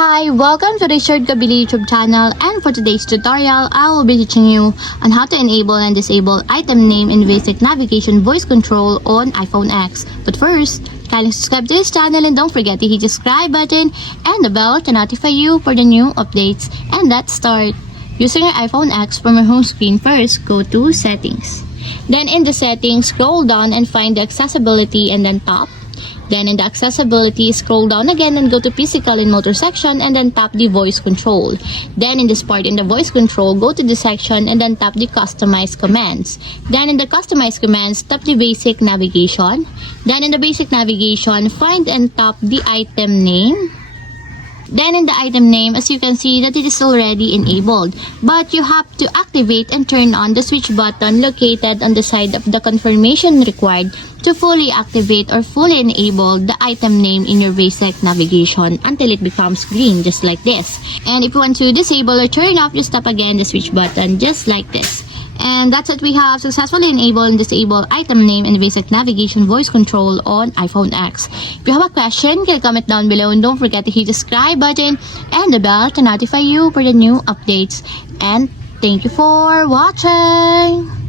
Hi, welcome to the Shared Kabili YouTube channel, and for today's tutorial, I will be teaching you on how to enable and disable item name and basic navigation voice control on iPhone X. But first, kindly subscribe to this channel and don't forget to hit the subscribe button and the bell to notify you for the new updates. And let's start. Using your iPhone X, from your home screen, first go to Settings. Then in the settings, scroll down and find the accessibility and then tap. Then in the accessibility, scroll down again and go to physical and motor section and then tap the voice control. Then in this part in the voice control, go to the section and then tap the customize commands. Then in the customize commands, tap the basic navigation. Then in the basic navigation, find and tap the item name. Then in the item name, as you can see that it is already enabled. But you have to activate and turn on the switch button located on the side of the confirmation required to fully activate or fully enable the item name in your basic navigation until it becomes green, just like this. And if you want to disable or turn off, just tap again the switch button, just like this. And that's it, we have successfully enabled and disabled item name and basic navigation voice control on iPhone X. If you have a question, can comment down below and don't forget to hit the subscribe button and the bell to notify you for the new updates. And thank you for watching!